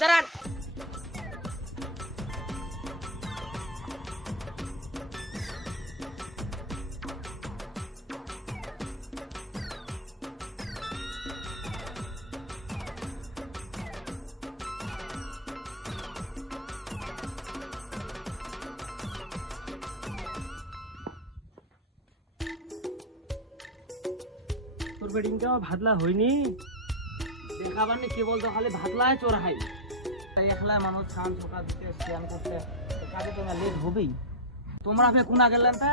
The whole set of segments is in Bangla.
দাঁড়ান তোর বেডিংটাও ভাতলা হয়নি দেখাবার নি কি বলতো খালি ভাতলায় চোরাই তাই একলাই মানুষ স্নান সকাল দিতে স্নান করতে কাজে তো লেট হবেই তোমরা ফের কোনা গেলেন তা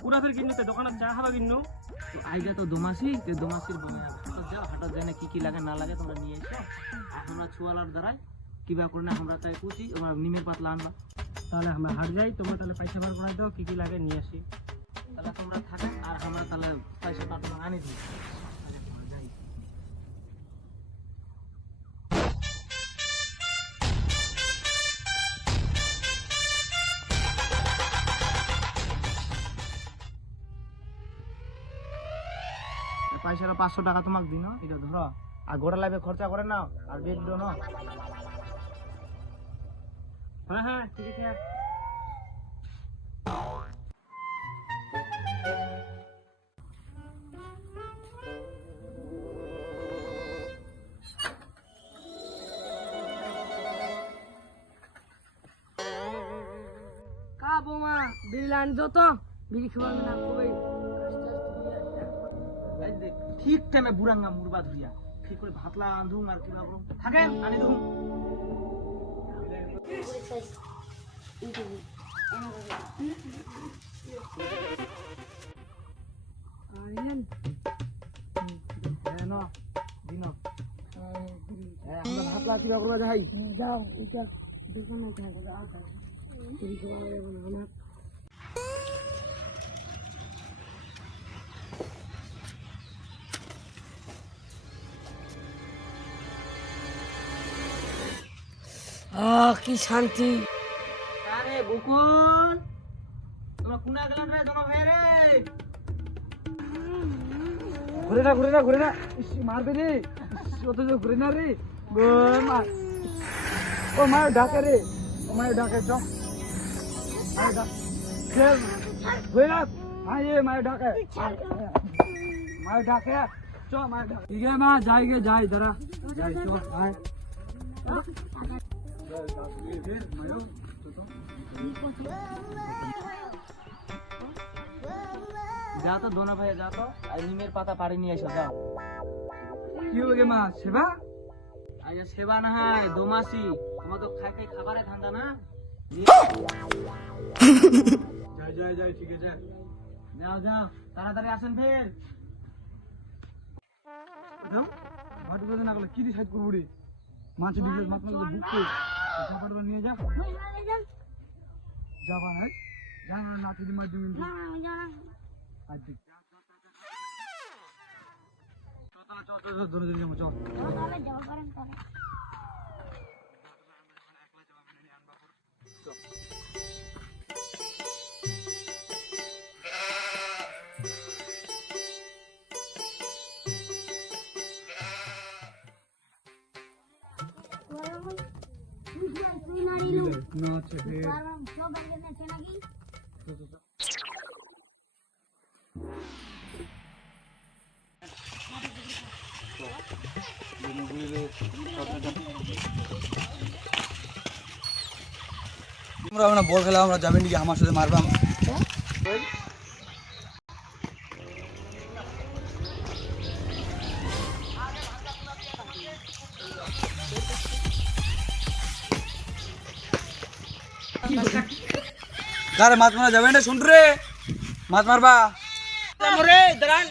পুরা ফের কিনু দোকানে চা খাবা কিনু আইডিয়া তো দোমাসি তে দোমাসির বনে হাটত যাও হাটত জানে কি লাগে না লাগে তোমরা নিয়ে এসো আমরা ছুয়ালার দ্বারাই কিবা করে না আমরা তাই কুচি আমরা নিমের পাতলা আনবা তাহলে আমরা হাট যাই তোমরা তাহলে পয়সা বার করে দাও কি লাগে নিয়ে আসি তাহলে তোমরা থাকেন আর আমরা তাহলে পয়সাটা তোমাকে আনি দিই পয়সাটা 500 টাকা তোমাকে দিন এটা ধরো আর ঘোড়া লাইফে খরচা করে নাও আর বেচ দিও না হ্যাঁ হ্যাঁ ঠিক আছে কা বোমা বিড়ি লাইন যত বিড়ি খাওয়ার না কই ঠিক টাইমে বুড়াঙ্গা মুরবা ধুইয়া ঠিক করে ভাতলা আন্ধুম আর কিবা করুম থাকেন আনি দুম আইন না দিন আমরা ভাতলা কিবা করবা যাই যাও উঠা দোকানে থাকো আর বিড়ি খাওয়ার আমার কি শান্তি আরে বকুল তোমরা কোনা গেলেন রে দোনো ভাই রে ঘুরে না মারবে রে অত যে ঘুরে না রে ও মায়ের ডাকে রে ও মায়ের ডাকে চ মায়ের ডাক ঘুরে না হ্যাঁ ये মায়ের ডাকে চ মায়ের ডাকে ঠিক আছে মা যাই जरा যাই চ আয় যা তো দোনো ভাই যা তো আর নিমের পাতা পাড়ি নিয়ে এসো যাও কি হবে মা সেবা আজ সেবা না হয় দোমাসি তোমার তো খাই খাবারে ধান্দা না যাই ঠিক আছে যাও তাড়াতাড়ি আসেন ফের ভাট করে না করলে কি ডিসাইড করবো রে মাছ দিলে মাছ বুঝতে খাবার নিয়ে যা যাবা হ্যাঁ জানা না তুই মাছ দিবি আচ্ছা চল ধরে যাবো চল না আচ্ছা আমরা বল খেলা আমরা যাবেন নাকি আমার সাথে মারবাম গারে মাছ মারা যাবে না শুন রে মাছ মারবা রে দাঁড়ান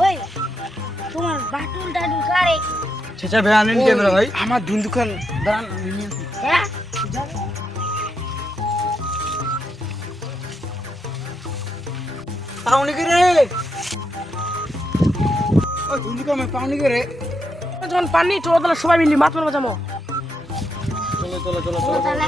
ওই তোমার বাটুল টাটুল কারে ছেচা ভাই আনেন ক্যামেরা ভাই আমার দুন দোকান দাঁড়ান হ্যাঁ পাউনি কে রে ও দুন দোকান মে পাউনি কে রে যখন পানি চলো তাহলে সবাই মিলি মাছ মারবো যাবো চলো তাহলে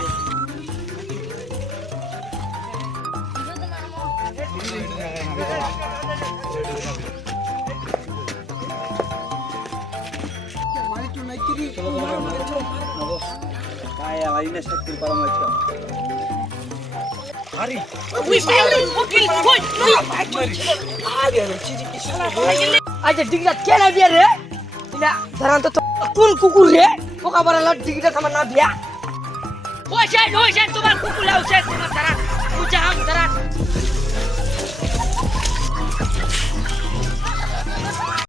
काय आईने शक्ती परमाच्या আচ্ছা ডিগটা কে না বিয়া রে না ধরান তো কোন কুকুর রে পোকা বাড়ালো ডিগটা আমার না বিয়া তোমার কুকুর লাউছে তোমার তারা তুই যা হাম তারা